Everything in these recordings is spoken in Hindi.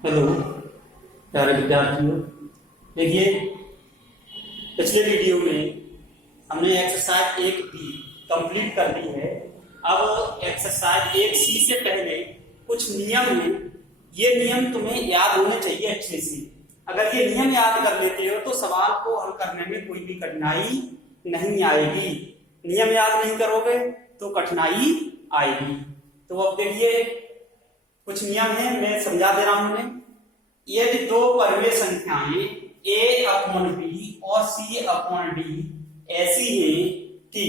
हेलो प्यारे विद्यार्थियों, देखिए पिछले वीडियो में हमने एक्सरसाइज 1B कंप्लीट कर दी है। अब एक्सरसाइज 1C से पहले कुछ नियम हैं। ये नियम तुम्हें याद होने चाहिए अच्छे से। अगर ये नियम याद कर लेते हो तो सवाल को हल करने में कोई भी कठिनाई नहीं आएगी। नियम याद नहीं करोगे तो कठिनाई आएगी। तो अब देखिए कुछ नियम है, मैं समझा दे रहा हूं। यदि दो परमेय संख्याएं a/b और c/d ऐसी हैं कि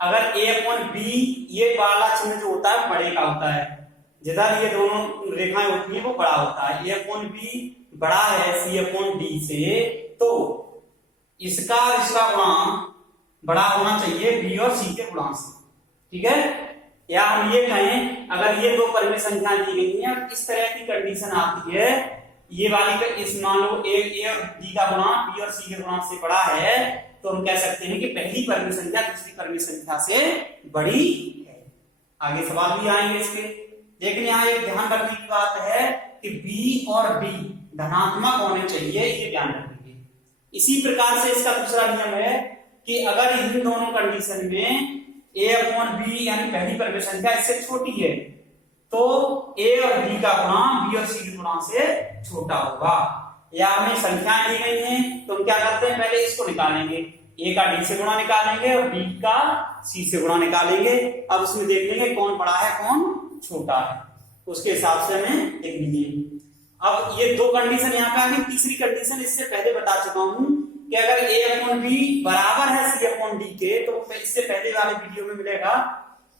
अगर a/b ये वाला चिन्ह जो होता है बड़े का होता है, जिधर ये दोनों रेखाएं होती हैं वो बड़ा होता है, a/b बड़ा है c/d से, तो इसका गुणांक बड़ा होना चाहिए b और c के गुणांक से। ठीक है, या हम ये कहें अगर ये दो परमेय संख्याएं दी गई हैं, इस तरह की कंडीशन आती है, ये वाली का इस मान लो a और b का गुणांक b और c के गुणांक से बड़ा है, तो हम कह सकते हैं कि पहली परमेय संख्या दूसरी परमेय संख्या से बड़ी है। आगे सवाल भी आएंगे इसके, लेकिन यहाँ एक ध्यान रखने की बात है कि b और d धनात्मक होने चाहिए, ये ध्यान रखेंगे। इसी प्रकार से इसका दूसरा नियम है कि अगर इन दोनों कंडीशन में a/b यानी पहली परमेय संख्या इससे छोटी है तो a और b का गुणांक b और c के गुणांक से छोटा होगा। या हमें संख्याएं दी गई हैं तो हम क्या करते हैं, पहले इसको निकालेंगे, a का d से गुणा निकालेंगे और b का c से गुणा निकालेंगे। अब उसमें देख लेंगे कौन बड़ा है कौन छोटा है, उसके हिसाब से हमें लिखेंगे। अब ये दो कंडीशन यहाँ पे आ गई। तीसरी कंडीशन इससे पहले बता चुका हूं कि अगर a/b बराबर है c/d के, तो इससे पहले वाले वीडियो में मिलेगा,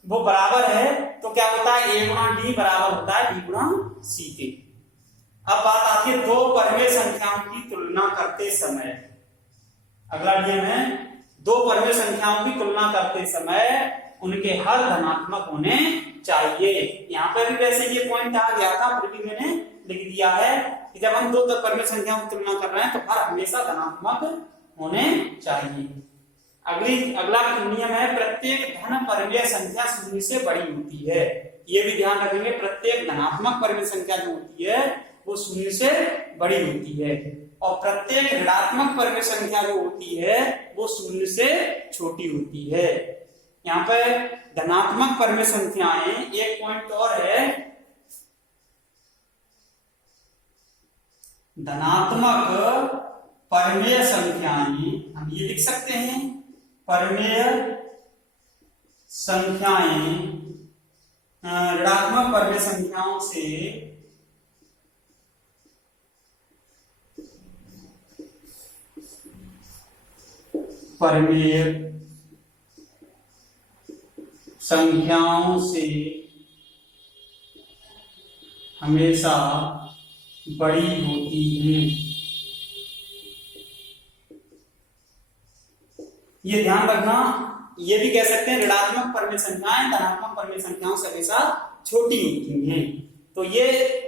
वो बराबर है तो क्या होता है a गुणा d बराबर होता है b गुणा c के। अब बात आती है दो परमेय संख्याओं की तुलना करते समय। अगला नियम है दो परमेय संख्याओं की तुलना करते समय उनके हर धनात्मक होने चाहिए। यहाँ पर भी वैसे ये पॉइंट आ गया था, फिर भी मैंने लिख दिया है कि जब हम दो परमेय संख्याओं की तुलना कर रहे हैं तो हर हमेशा धनात्मक होने चाहिए। अगला नियम है प्रत्येक धन परमेय संख्या शून्य से बड़ी होती है। ये भी ध्यान रखेंगे, प्रत्येक धनात्मक परमेय संख्या जो होती है वो शून्य से बड़ी होती है, और प्रत्येक ऋणात्मक परमेय संख्या जो होती है वो शून्य से छोटी होती है। यहाँ पे धनात्मक परमेय संख्याएं, एक पॉइंट और है, धनात्मक परमेय संख्याएं हम ये लिख सकते हैं, परमेय संख्याएं ऋणात्मक परमेय संख्याओं से परमेय संख्याओं से हमेशा बड़ी होती हैं। ये ध्यान रखना। ये भी कह सकते हैं ऋणात्मक परमेय संख्याएं धनात्मक परमेय संख्याओं से हमेशा छोटी होती हैं। तो ये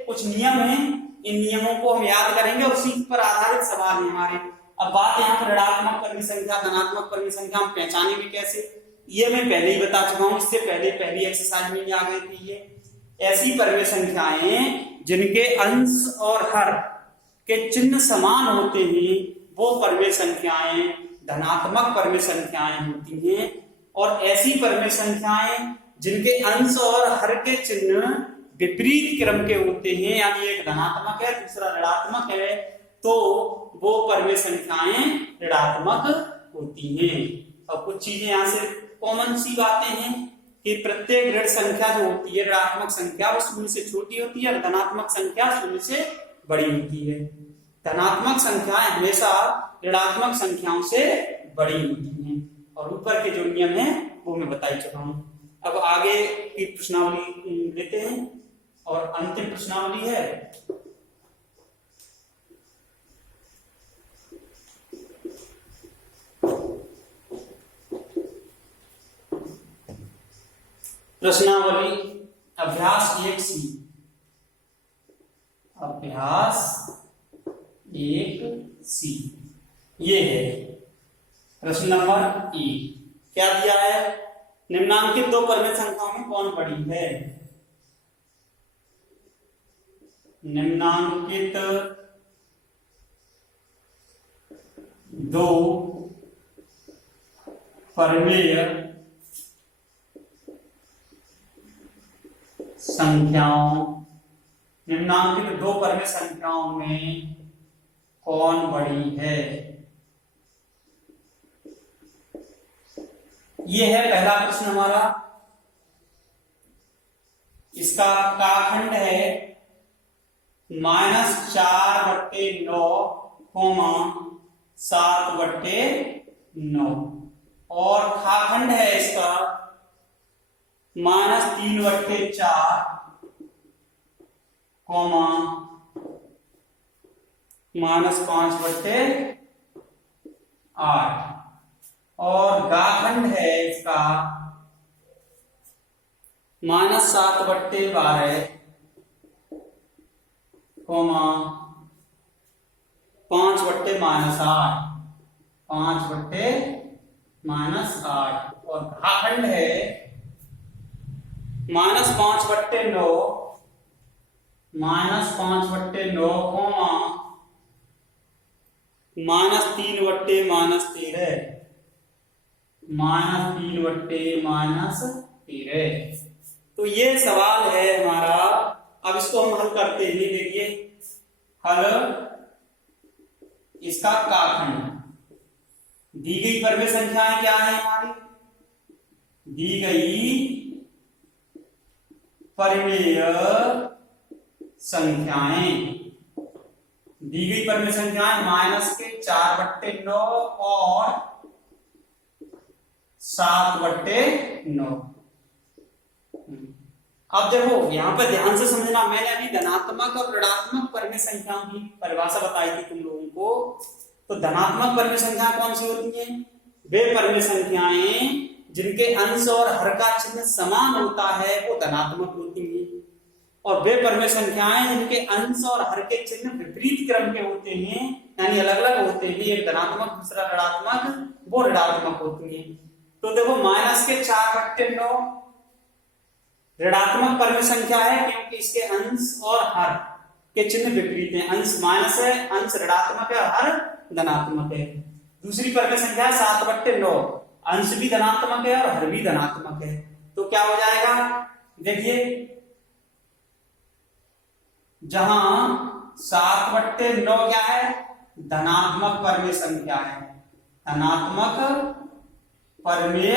कुछ नियम हैं, इन नियमों को हम याद करेंगे और उसी पर आधारित सवाल है हमारे। अब बात यहाँ पर ऋणात्मक परमेय संख्या धनात्मक परमेय संख्या हम पहचानेंगे कैसे, ये मैं पहले ही बता चुका हूं, इससे पहली एक्सरसाइज में आ गई थी। ये ऐसी परमेय संख्याएं जिनके अंश और हर के चिन्ह समान होते हैं वो परमेय संख्याएं धनात्मक परमेय संख्याएं होती हैं, और ऐसी परमेय संख्याएं जिनके अंश और हर के चिन्ह विपरीत क्रम के होते हैं, यानी एक धनात्मक है दूसरा ऋणात्मक है, तो वो परमेय संख्याएं ऋणात्मक होती हैं। और कुछ चीजें यहाँ से कॉमन सी बातें हैं कि प्रत्येक ऋण संख्या जो होती है ऋणात्मक संख्या वो शून्य से छोटी होती है और धनात्मक संख्या शून्य से बड़ी होती है। धनात्मक संख्याएं हमेशा ऋणात्मक संख्याओं से बड़ी होती हैं, और ऊपर के जो नियम है वो मैं बता ही चुका हूं। अब आगे की प्रश्नावली लेते हैं, और अंतिम प्रश्नावली है प्रश्नावली अभ्यास 1C। अभ्यास 1C ये है प्रश्न नंबर E। क्या दिया है, निम्नांकित दो परमेय संख्याओं में कौन बड़ी है। निम्नांकित दो परमेय संख्याओं, निम्नांकित दो परमेय संख्याओं में कौन बड़ी है? ये है पहला प्रश्न हमारा। इसका काखंड है -4/9, 7/9 और खाखंड है इसका -3/4, -5/8 और गाखंड है इसका -7/12, 5/-8 और घाखंड है -5/9, -5/9, -3/-13 तो ये सवाल है हमारा। अब इसको हम हल करते हैं। देखिए हल, इसका काखंड, दी गई परमेय संख्याएं क्या है हमारी? दी गई परमेय संख्याएं, दी गई परमेय संख्याएं -4/9 और 7/9। अब देखो यहां पर ध्यान से समझना, मैंने अभी धनात्मक और ऋणात्मक परमेय संख्याओं की परिभाषा बताई थी तुम लोगों को। तो धनात्मक परमेय संख्या कौन सी होती हैं? वे परमेय संख्याएं जिनके अंश और हर का चिन्ह समान होता है वो धनात्मक होती हैं, और वे परमेय संख्याएं जिनके अंश और हर के चिन्ह विपरीत क्रम के होते हैं, यानी अलग अलग होते हैं, एक धनात्मक दूसरा ऋणात्मक, वो ऋणात्मक होती हैं। तो देखो -4/9 ऋणात्मक परमेय संख्या है क्योंकि इसके अंश और हर के चिन्ह विपरीत हैं। अंश माइनस है, अंश ऋणात्मक है, हर धनात्मक है। दूसरी परमेय संख्या 7/9, अंश भी धनात्मक है और हर भी धनात्मक है। तो क्या हो जाएगा? देखिए जहां 7/9 क्या है? धनात्मक परमेय संख्या है, धनात्मक परमेय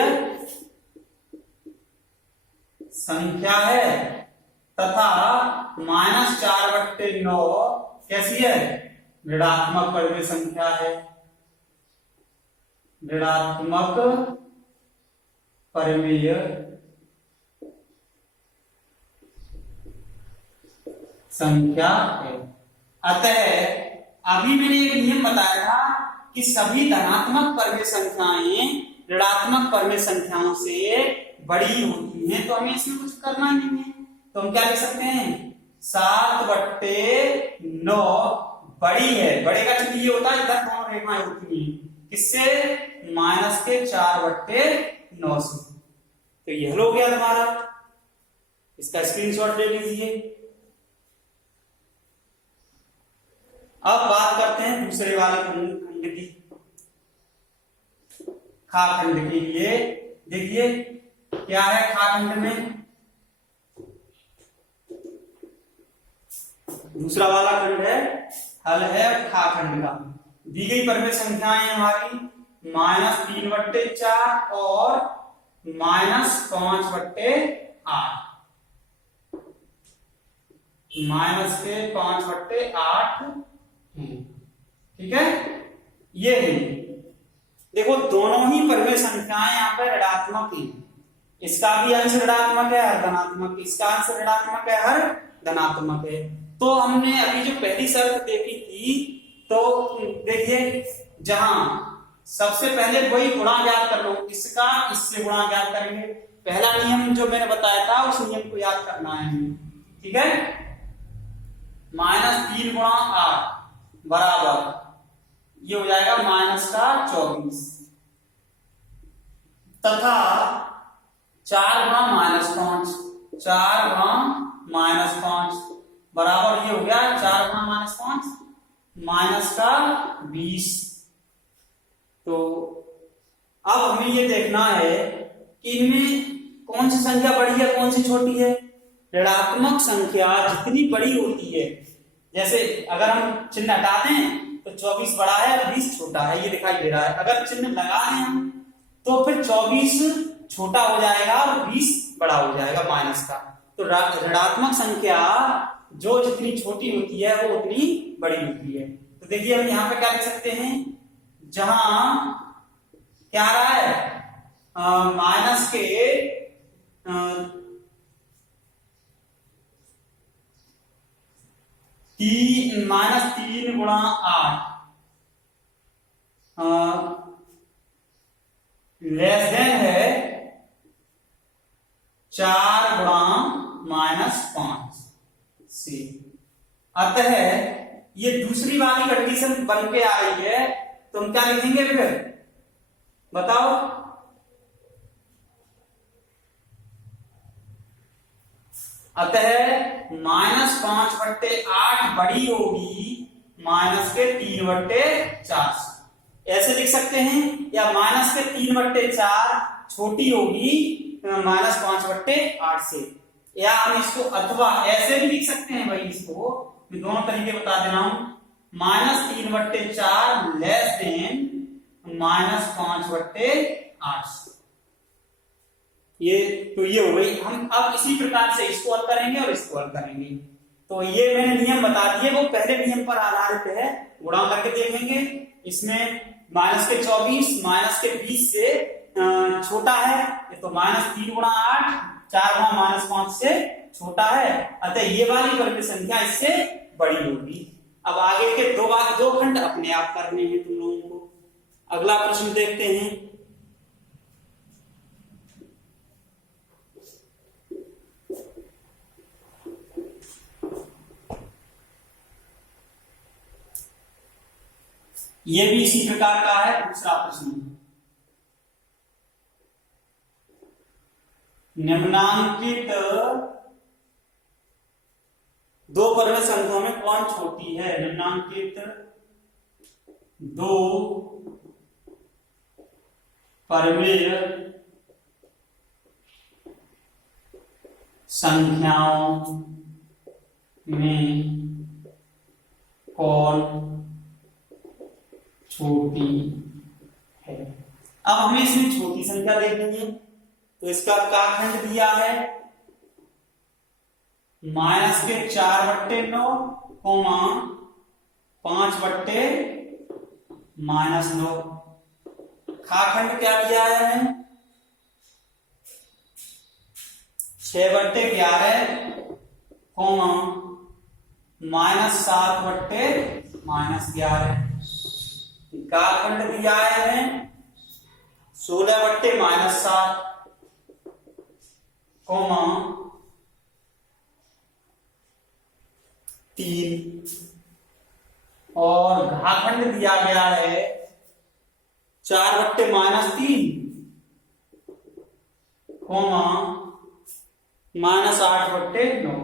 संख्या है, तथा -4/9 कैसी है? ऋणात्मक परमेय संख्या है, ऋणात्मक परमेय संख्या है। अतः अभी मैंने एक नियम बताया था कि सभी धनात्मक परमेय संख्याएं ऋणात्मक परमेय संख्याओं से बड़ी होती हैं, तो हमें इसमें कुछ करना ही नहीं है। तो हम क्या लिख सकते हैं? 7/9 बड़ी है, बड़े का चिन्ह ये होता है इधर दोनों रेखाएं होती हैं, किससे? -4/9 से। तो यह हो गया हमारा, इसका स्क्रीनशॉट ले लीजिए। अब बात करते हैं दूसरे वाले खंड की, खाखंड के लिए। देखिए क्या है खाखंड में? दूसरा वाला खंड है, हल है खाखंड का। दी गई परमेय संख्याएं हमारी -3/4 और -5/8, -5/8 ठीक है। ये है, देखो दोनों ही परमेय संख्याएं यहाँ पर ऋणात्मक है, इसका भी अंश ऋणात्मक है, हर धनात्मक, इसका अंश ऋणात्मक है, हर धनात्मक है। तो हमने अभी जो पहली शर्त देखी थी, तो देखिए जहां सबसे पहले वही गुणा ज्ञात कर लो, इसका इससे गुणा ज्ञात करेंगे। पहला नियम जो मैंने बताया था उस नियम को याद करना है, ठीक है। -3 × 8 बराबर ये हो जाएगा -24, तथा 4 × -5, 4 × -5 बराबर ये हो गया 4 गुना -5 माइनस का 20। तो अब हमें ये देखना है कि इनमें कौन सी संख्या बड़ी है कौन सी छोटी है। ऋणात्मक संख्या जितनी बड़ी होती है, जैसे अगर हम चिन्ह हटा दें तो 24 बड़ा है और 20 छोटा है, ये दिखाई दे रहा है। अगर चिन्ह लगा दें हम तो फिर 24 छोटा हो जाएगा और 20 बड़ा हो जाएगा माइनस का। तो ऋणात्मक संख्या जो जितनी छोटी होती है वो उतनी बड़ी होती है। तो देखिए हम यहाँ पे क्या लिख सकते हैं, जहां क्या आ रहा है माइनस के -3 गुणा 8 लेस देन है 4 गुणा -5 से। अतः ये दूसरी वाली कंडीशन बन के आ रही है, तो हम क्या लिखेंगे फिर बताओ। अतः -5/8 बड़ी होगी माइनस के 3/4 से। ऐसे लिख सकते हैं, या माइनस के 3/4 छोटी होगी -5/8 से। या हम इसको अथवा ऐसे भी लिख सकते हैं भाई, इसको मैं दोनों तरीके बता दे रहा हूं। -3/4 लेस देन -5/8। तो ये हो गई। हम अब इसी प्रकार से इसको हल करेंगे और इसको हल करेंगे। तो ये मैंने नियम बता दिए, वो पहले नियम पर आधारित है। गुणा करके देखेंगे, इसमें -24 -20 से छोटा है, तो -3 गुणा 8 4 गुणा -5 से छोटा है। अतः ये वाली वर्ग संख्या इससे बड़ी होगी। अब आगे के दो खंड अपने आप करने हैं तुम लोगों को। अगला प्रश्न देखते हैं। ये भी इसी प्रकार का है। दूसरा प्रश्न, निम्नांकित दो परमेय संख्याओं में कौन छोटी है। निम्नांकित दो परमेय संख्याओं में कौन छोटी है। अब हमें इसमें छोटी संख्या देखनी है, तो इसका का खंड दिया है -4/9 5/-9। खाखंड क्या दिया है हमें 6/11 -7/-11। काखंड दिया है हमें 16/-7 3। और घाखंड दिया गया है 4/-3 -8/9।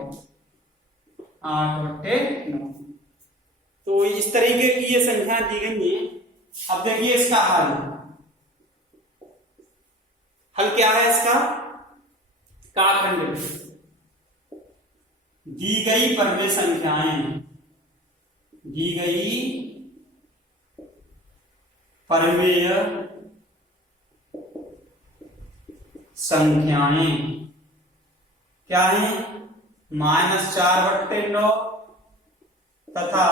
8/9। तो इस तरीके की ये संख्या दी गई है। अब देखिए इसका हल क्या है इसका। काखंड दी गई परमेय संख्याएं, दी गई परमेय संख्याएं क्या है -4/9 तथा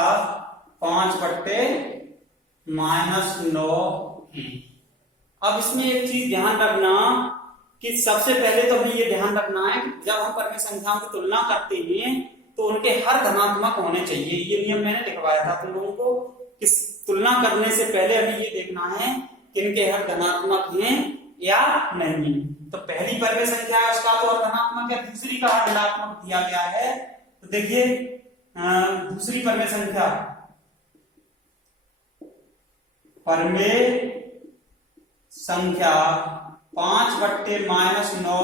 5/-9 है। अब इसमें एक चीज ध्यान रखना कि सबसे पहले तो हमें ये ध्यान रखना है कि जब हम परमेय संख्याओं की तुलना करते हैं तो उनके हर धनात्मक होने चाहिए। ये नियम मैंने लिखवाया था तुम लोगों को कि तुलना करने से पहले हमें ये देखना है कि इनके हर धनात्मक हैं या नहीं। तो पहली परमेय संख्या है उसका तो धनात्मक है, दूसरी का ऋणात्मक दिया गया है। तो देखिए दूसरी परमेय संख्या परमेय संख्या 5/-9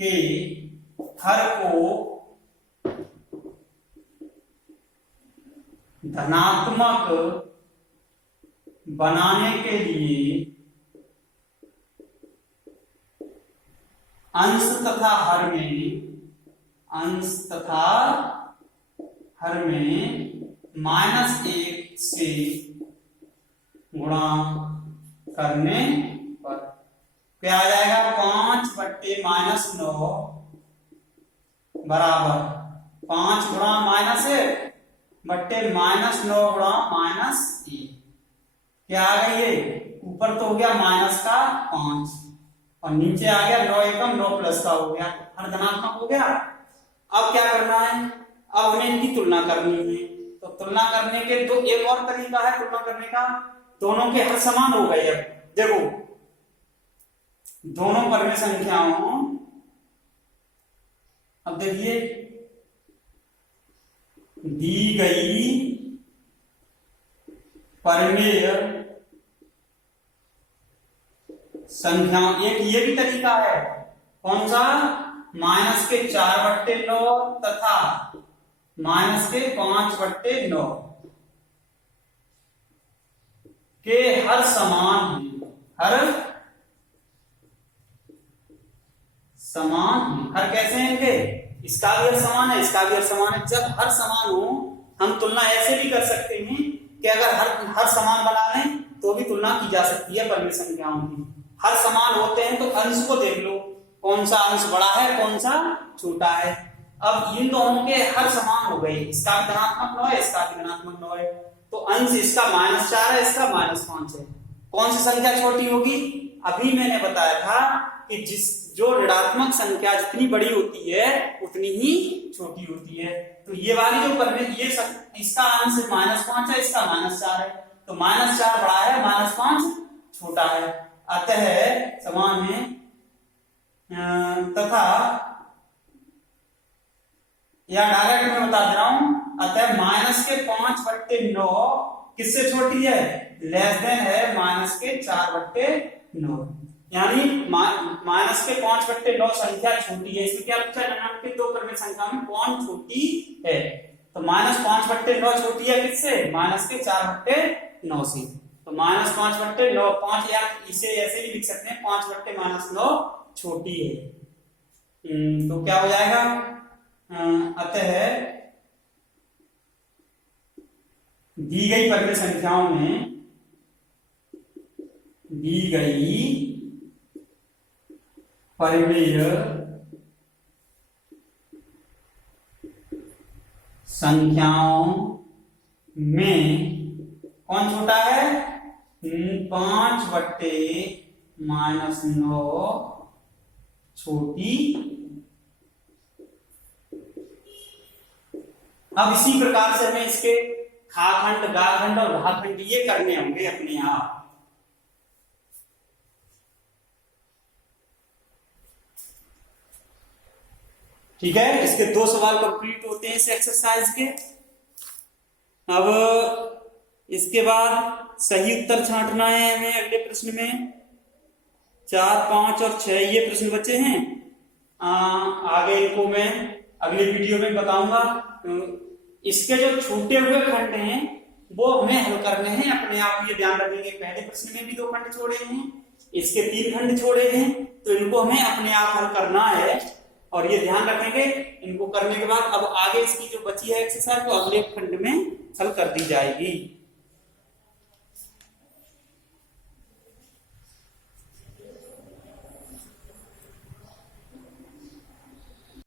के हर को धनात्मक बनाने के लिए अंश तथा हर में -1 से गुणा करने पर क्या आ जाएगा? 5/-9 बराबर 5 गुणा -1 बट्टे -9 गुणा -1। क्या आ गई ये? ऊपर तो हो गया माइनस का 5 और नीचे आ गया 9 एकम 9 प्लस का हो गया, हर धनात्मक हो गया। अब क्या करना है? अब हमें इनकी तुलना करनी है। तो तुलना करने के एक और तरीका है तुलना करने का, दोनों के हर समान हो गए। अब देखो दोनों परमेय संख्याओं, अब देखिए दी गई परमेय संख्या, एक ये भी तरीका है, कौन सा? -4/9 तथा -5/9 के हर समान हर कैसे हैं इनके? इसका भी हर समान है, इसका भी हर समान है। जब हर समान हो, हम तुलना ऐसे भी कर सकते हैं कि अगर हर समान बना लें तो भी तुलना की जा सकती है परमेय संख्याओं की। हर समान होते हैं तो अंश को देख लो, कौन सा अंश बड़ा है, कौन सा छोटा है। अब इन दोनों के हर समान हो गए, इसका भी धनात्मक 9 है, इसका भी धनात्मक 9 है, तो अंश इसका -4 है, इसका -5 है। कौन सी संख्या छोटी होगी? अभी मैंने बताया था कि जो ऋणात्मक संख्या जितनी बड़ी होती है उतनी ही छोटी होती है। तो ये वाली जो परमेय, इसका अंश -5 है, इसका -4 है, तो -4 बड़ा है, -5 छोटा है, अतः समान है। तथा या डायरेक्ट मैं बता दे रहा हूं, अतः -5/9 किससे छोटी है? लेस देन है -4/9, यानी -5/9 संख्या छोटी है। इसमें क्या पूछा? निम्नलिखित दो परमेय संख्या में कौन छोटी है? तो -5/9 छोटी है किससे? -4/9 से। तो -5/9, 5 या इसे ऐसे भी लिख सकते हैं 5/-9 छोटी है। तो क्या हो जाएगा? अतः दी गई परमेय संख्याओं में दी गई परमेय संख्याओं में कौन छोटा है? 5/-9 छोटी। अब इसी प्रकार से हमें इसके खाखंड, गाखंड और भाखंड ये करने होंगे अपने आप। ठीक है, इसके 2 सवाल कंप्लीट होते हैं इस एक्सरसाइज के। अब इसके बाद सही उत्तर छांटना है हमें अगले प्रश्न में। 4, 5 और 6 ये प्रश्न बचे हैं। आगे इनको मैं अगले वीडियो में बताऊंगा। इसके जो छूटे हुए खंड हैं वो हमें हल करने हैं अपने आप, ये ध्यान रखेंगे। पहले प्रश्न में भी 2 खंड छोड़े हैं, इसके 3 खंड छोड़े हैं, तो इनको हमें अपने आप हल करना है और ये ध्यान रखेंगे। इनको करने के बाद अब आगे इसकी जो बची है एक्सरसाइज वो अगले खंड में हल कर दी जाएगी।